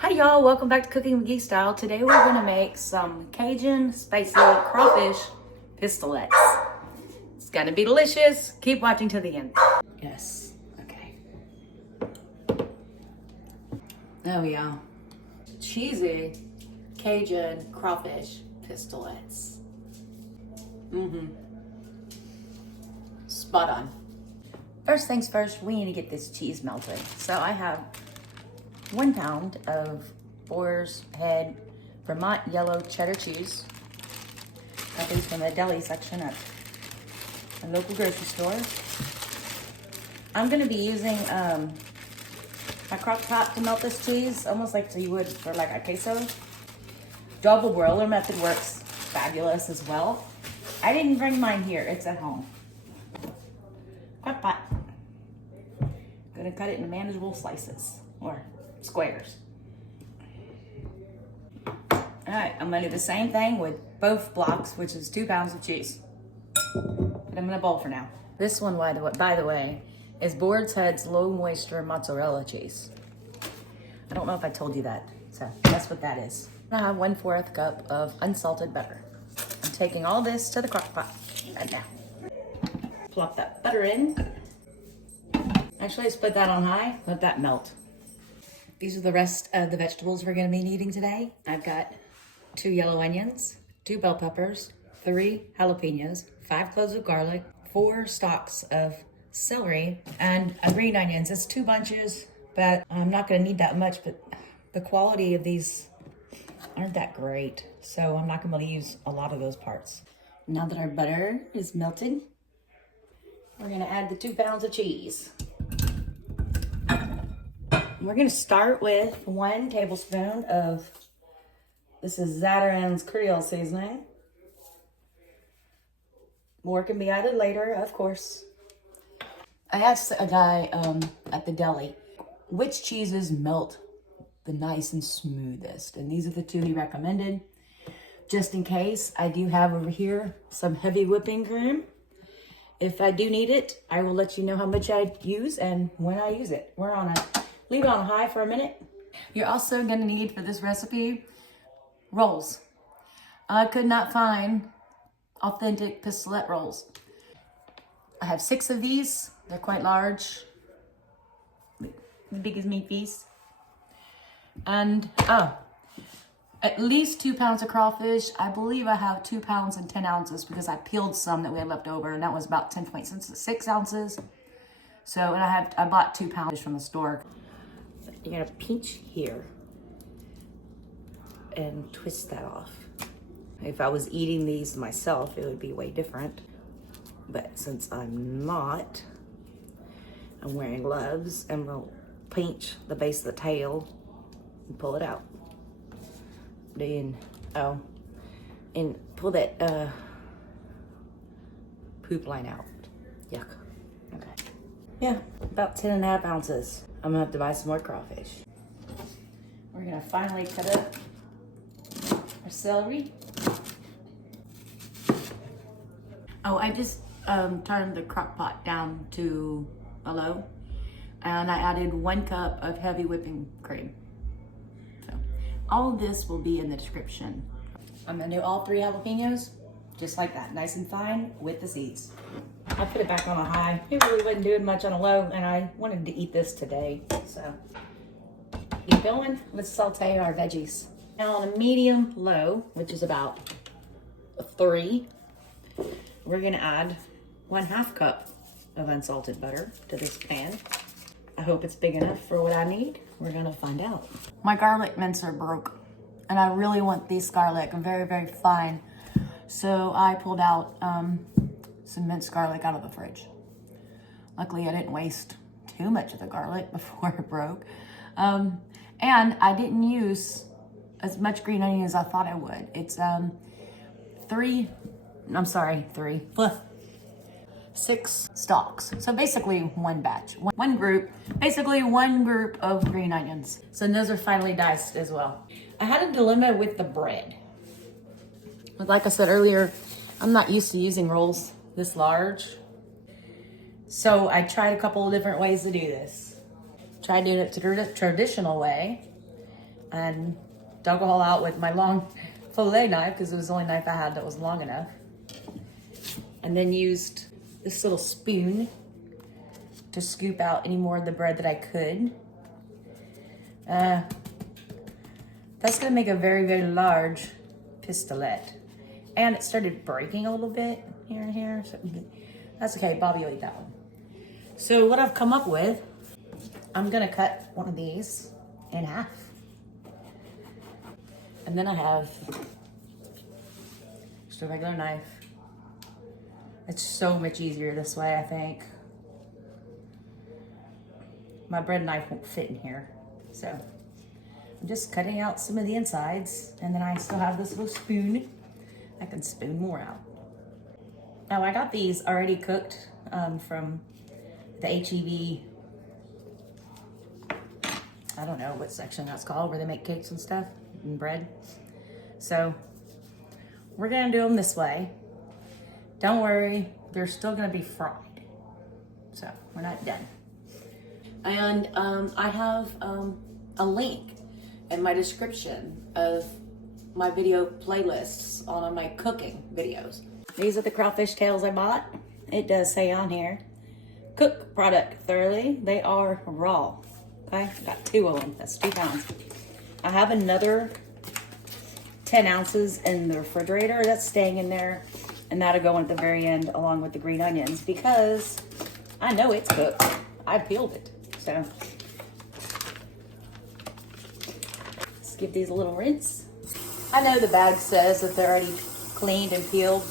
Hi y'all, welcome back to Cooking with Geek Style. Today we're gonna make some Cajun spicy crawfish pistolettes. It's gonna be delicious. Keep watching to the end. Yes, okay. There we go. Cheesy Cajun crawfish pistolettes. Spot on. First things first, we need to get this cheese melted. So I have 1 pound of Boar's Head Vermont yellow cheddar cheese. Got these from the deli section at a local grocery store. I'm gonna be using my crock pot to melt this cheese, almost like you would for like a queso. Double broiler method works fabulous as well. I didn't bring mine here, it's at home. Crock pot. Gonna cut it into manageable slices or squares. All right, I'm gonna do the same thing with both blocks, which is 2 pounds of cheese. Put them in a bowl for now. This one, by the way, is Boar's Head's low moisture mozzarella cheese. I don't know if I told you that, so that's what that is. I have 1/4 cup of unsalted butter. I'm taking all this to the crock pot right now. Plop that butter in. Actually, split that on high, let that melt. These are the rest of the vegetables we're gonna be needing today. I've got 2 yellow onions, 2 bell peppers, 3 jalapeños, 5 cloves of garlic, 4 stalks of celery, and green onions. It's 2 bunches, but I'm not gonna need that much, but the quality of these aren't that great, so I'm not gonna use a lot of those parts. Now that our butter is melted, we're gonna add the 2 pounds of cheese. We're gonna start with 1 tablespoon of, this is Sauté's Creole seasoning. More can be added later, of course. I asked a guy at the deli, which cheeses melt the nice and smoothest? And these are the 2 he recommended. Just in case, I do have over here some heavy whipping cream. If I do need it, I will let you know how much I use and when I use it. We're on leave it on high for a minute. You're also gonna need for this recipe, rolls. I could not find authentic pistolette rolls. I have 6 of these. They're quite large, as big as me piece. And at least 2 pounds of crawfish. I believe I have 2 pounds and 10 ounces because I peeled some that we had left over, and that was about 10.6 ounces. So, and I bought 2 pounds from the store. You're gonna pinch here and twist that off. If I was eating these myself, it would be way different. But since I'm not, I'm wearing gloves, and we'll pinch the base of the tail and pull it out. Then, and pull that poop line out. Yuck. Okay. Yeah, about 10.5 ounces. I'm gonna have to buy some more crawfish. We're gonna finally cut up our celery. Oh, I just turned the crock pot down to a low, and I added 1 cup of heavy whipping cream. So all of this will be in the description. I'm gonna do all 3 jalapeños, just like that, nice and fine with the seeds. I put it back on a high. It really wasn't doing much on a low, and I wanted to eat this today, so keep going. Let's saute our veggies. Now on a medium low, which is about a 3, we're gonna add 1/2 cup of unsalted butter to this pan. I hope it's big enough for what I need. We're gonna find out. My garlic mincer broke, and I really want this garlic very, very fine. So I pulled out some minced garlic out of the fridge. Luckily, I didn't waste too much of the garlic before it broke. And I didn't use as much green onion as I thought I would. It's 6 stalks. So basically 1 batch, one group, basically 1 group of green onions. So those are finely diced as well. I had a dilemma with the bread. Like I said earlier, I'm not used to using rolls this large. So I tried a couple of different ways to do this. Tried doing it the traditional way, and dug all out with my long fillet knife because it was the only knife I had that was long enough. And then used this little spoon to scoop out any more of the bread that I could. That's gonna make a very, very large pistolette. And it started breaking a little bit here and here. So that's okay, Bobby will eat that one. So what I've come up with, I'm gonna cut one of these in half. And then I have just a regular knife. It's so much easier this way, I think. My bread knife won't fit in here. So I'm just cutting out some of the insides, and then I still have this little spoon. I can spoon more out. Now I got these already cooked from the HEB, I don't know what section that's called, where they make cakes and stuff and bread. So we're gonna do them this way. Don't worry, they're still gonna be fried. So we're not done. And I have a link in my description of my video playlists on my cooking videos. These are the crawfish tails I bought. It does say on here, cook product thoroughly. They are raw. Okay, got 2 of them. That's 2 pounds. I have another 10 ounces in the refrigerator that's staying in there, and that'll go in at the very end along with the green onions because I know it's cooked. I peeled it. So let's give these a little rinse. I know the bag says that they're already cleaned and peeled,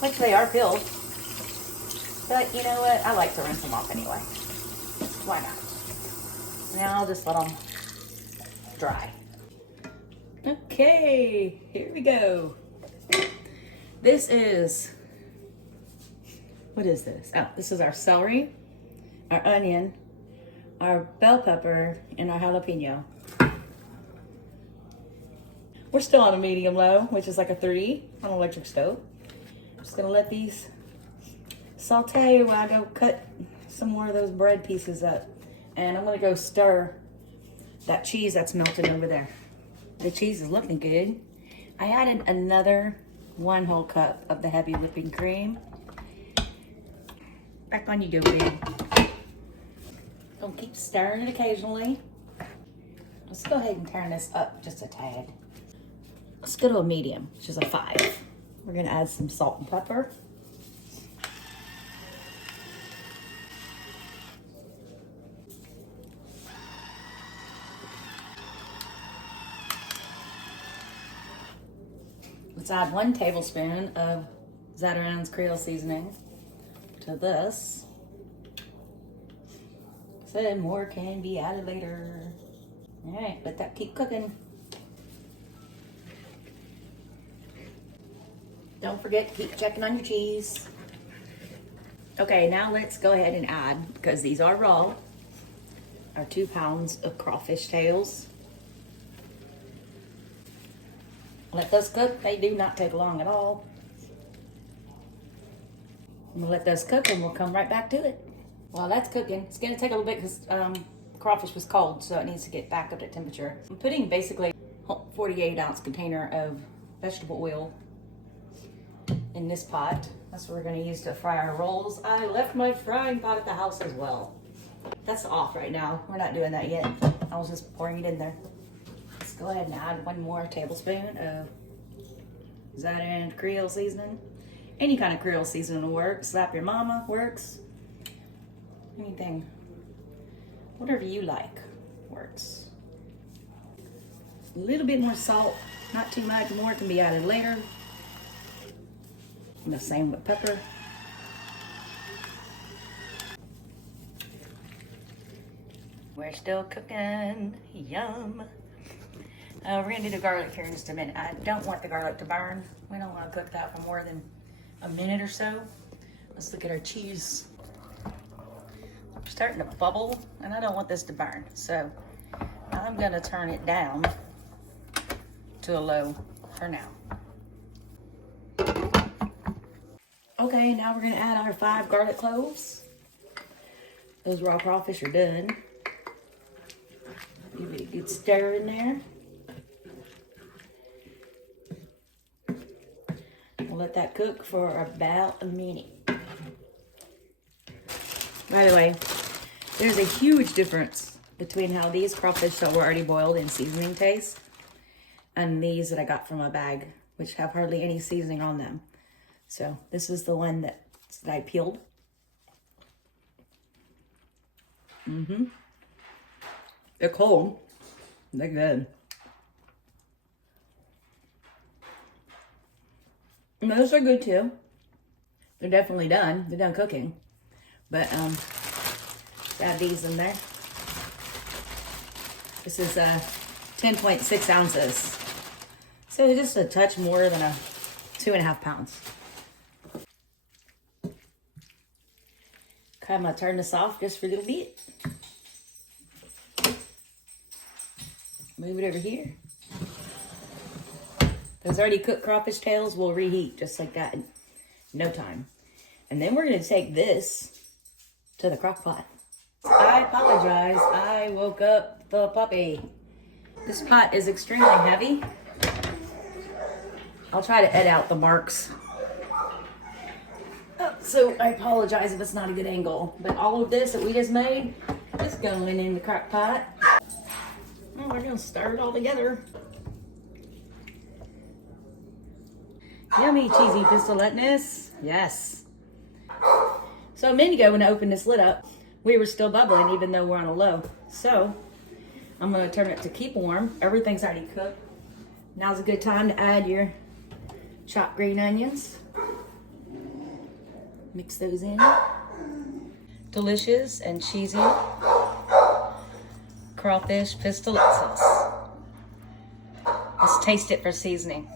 which they are peeled, but you know what? I like to rinse them off anyway. Why not? Now I'll just let them dry. Okay, here we go. This is, what is this? Oh, this is our celery, our onion, our bell pepper, and our jalapeno. We're still on a medium low, which is like a 3 on an electric stove. I'm just gonna let these saute while I go cut some more of those bread pieces up. And I'm gonna go stir that cheese that's melted over there. The cheese is looking good. I added another 1 whole cup of the heavy whipping cream. Back on you go, baby. Gonna keep stirring it occasionally. Let's go ahead and turn this up just a tad. Let's go to a medium, which is a 5. We're gonna add some salt and pepper. Let's add 1 tablespoon of Zatarain's Creole seasoning to this. So more can be added later. All right, let that keep cooking. Don't forget to keep checking on your cheese. Okay, now let's go ahead and add, because these are raw, our 2 pounds of crawfish tails. Let those cook. They do not take long at all. I'm gonna let those cook and we'll come right back to it. While that's cooking, it's gonna take a little bit because crawfish was cold, so it needs to get back up to temperature. I'm putting basically a 48-ounce container of vegetable oil in this pot. That's what we're gonna use to fry our rolls. I left my frying pot at the house as well. That's off right now. We're not doing that yet. I was just pouring it in there. Let's go ahead and add 1 more tablespoon of Zatarain's Creole seasoning. Any kind of Creole seasoning will work. Slap your mama works. Anything, whatever you like works. A little bit more salt, not too much. More can be added later. And the same with pepper. We're still cooking. Yum. We're gonna do the garlic here in just a minute. I don't want the garlic to burn. We don't want to cook that for more than a minute or so. Let's look at our cheese. I'm starting to bubble, and I don't want this to burn. So I'm gonna turn it down to a low for now. Okay, now we're gonna add our 5 garlic cloves. Those raw crawfish are done. Give it a good stir in there. We'll let that cook for about a minute. By the way, there's a huge difference between how these crawfish that were already boiled in seasoning taste and these that I got from a bag, which have hardly any seasoning on them. So this is the one that I peeled. They're cold. They're good. And those are good too. They're definitely done. They're done cooking. But add these in there. This is 10.6 ounces. So just a touch more than 2.5 pounds. Okay, I'm gonna turn this off just for a little bit. Move it over here. Those already cooked crawfish tails will reheat just like that in no time. And then we're gonna take this to the crock pot. I apologize, I woke up the puppy. This pot is extremely heavy. I'll try to edit out the marks. So I apologize if it's not a good angle, but all of this that we just made is going in the crock pot. Oh, we're gonna stir it all together. Yummy cheesy pistoletteness. Yes. So a minute ago when I opened this lid up, we were still bubbling even though we're on a low. So I'm gonna turn it to keep warm. Everything's already cooked. Now's a good time to add your chopped green onions. Mix those in. Delicious and cheesy crawfish pistolette sauce. Let's taste it for seasoning.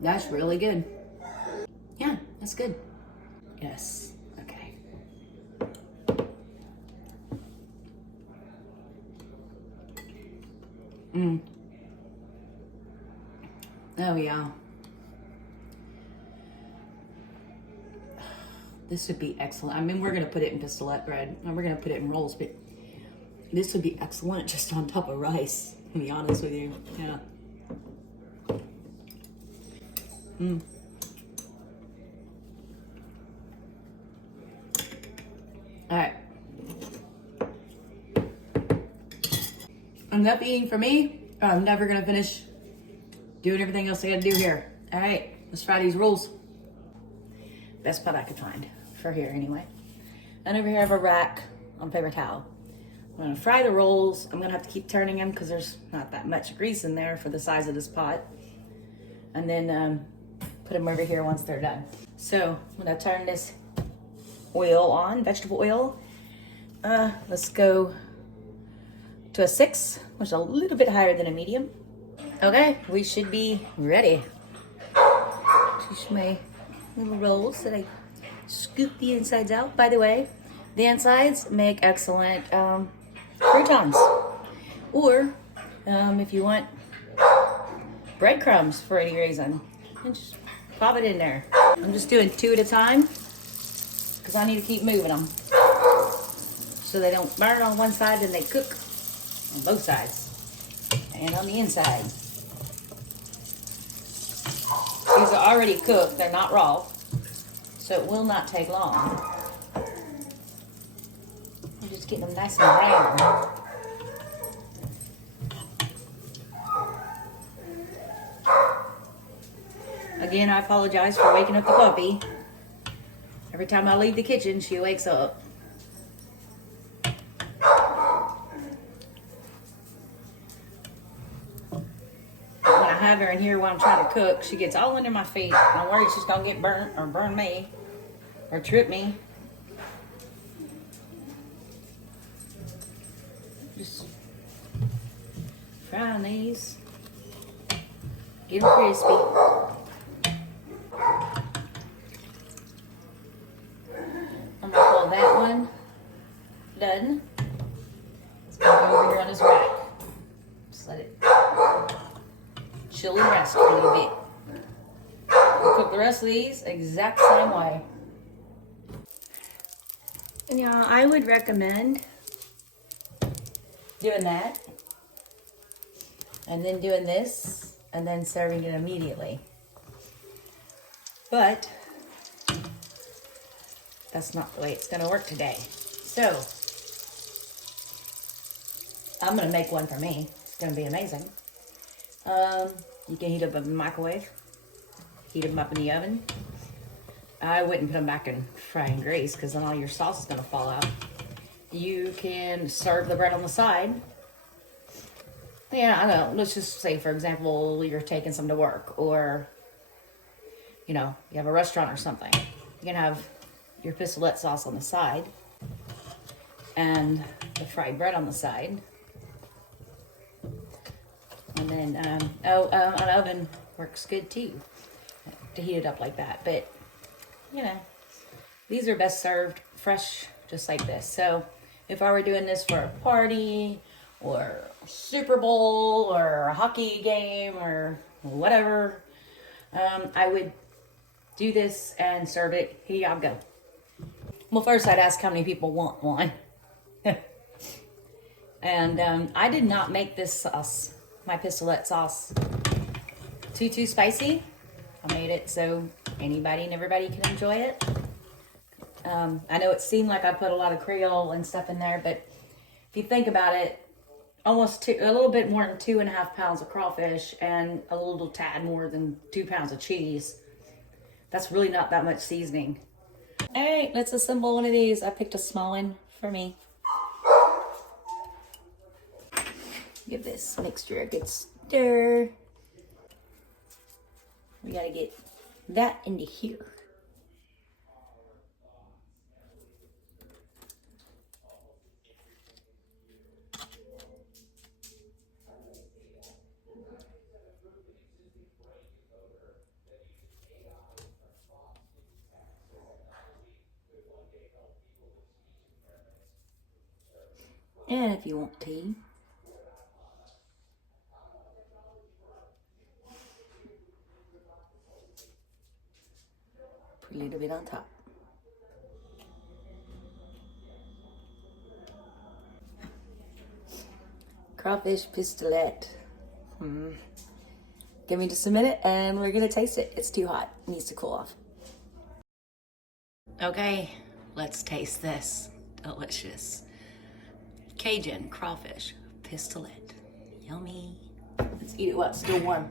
That's really good. Yeah, that's good. Yes, okay. Oh yeah. This would be excellent. I mean, we're gonna put it in pistolette bread and we're gonna put it in rolls, but this would be excellent just on top of rice, to be honest with you. Yeah. All right. Enough eating for me. I'm never gonna finish doing everything else I gotta do here. All right, let's try these rolls. Best pot I could find for here anyway. And over here I have a rack on paper towel. I'm gonna fry the rolls. I'm gonna have to keep turning them because there's not that much grease in there for the size of this pot. And then put them over here once they're done. So I'm gonna turn this oil on, vegetable oil. Let's go to a 6, which is a little bit higher than a medium. Okay, we should be ready. Just my little rolls that I scoop the insides out. By the way, the insides make excellent croutons. Or if you want breadcrumbs for any reason, and just pop it in there. I'm just doing 2 at a time because I need to keep moving them so they don't burn on one side and they cook on both sides and on the inside. These are already cooked, they're not raw, so it will not take long. I'm just getting them nice and brown. Again, I apologize for waking up the puppy. Every time I leave the kitchen, she wakes up. When I have her in here while I'm trying to cook, she gets all under my feet. I'm worried she's gonna get burnt or burn me or trip me. Just frying these. Get them crispy. I'm gonna call that one done. It's gonna go over here on his rack. Just let it chill and rest for a the rest of these exact same way. And yeah, I would recommend doing that, and then doing this, and then serving it immediately. But that's not the way it's gonna work today. So I'm gonna make one for me. It's gonna be amazing. You can heat up in the microwave, heat them up in the oven. I wouldn't put them back in frying grease because then all your sauce is gonna fall out. You can serve the bread on the side. Yeah, I know. Let's just say, for example, you're taking some to work, or you know, you have a restaurant or something. You can have your pistolette sauce on the side and the fried bread on the side. And then, an oven works good too to heat it up like that. But, you know, these are best served fresh, just like this. So if I were doing this for a party or Super Bowl or a hockey game or whatever, I would do this and serve it. Here y'all go. Well, first I'd ask how many people want one. And I did not make this sauce, my pistolette sauce, too spicy. I made it so anybody and everybody can enjoy it. I know it seemed like I put a lot of Creole and stuff in there, but if you think about it, a little bit more than 2.5 pounds of crawfish and a little tad more than 2 pounds of cheese. That's really not that much seasoning. All right, let's assemble one of these. I picked a small one for me. Give this mixture a good stir. We gotta get that into here. And if you want tea, put a little bit on top. Crawfish pistolette. Give me just a minute and we're gonna taste it. It's too hot, it needs to cool off. Okay, let's taste this. Delicious Cajun Crawfish Pistolette. Yummy. Let's eat it while it's still warm.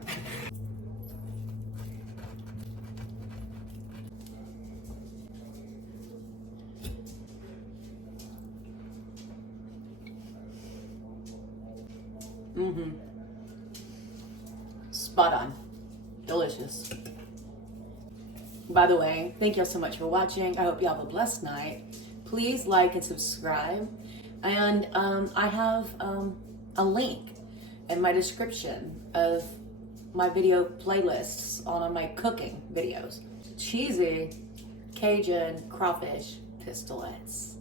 Spot on. Delicious. By the way, thank y'all so much for watching. I hope y'all have a blessed night. Please like and subscribe. And I have a link in my description of my video playlists on my cooking videos. Cheesy Cajun Crawfish Pistolettes.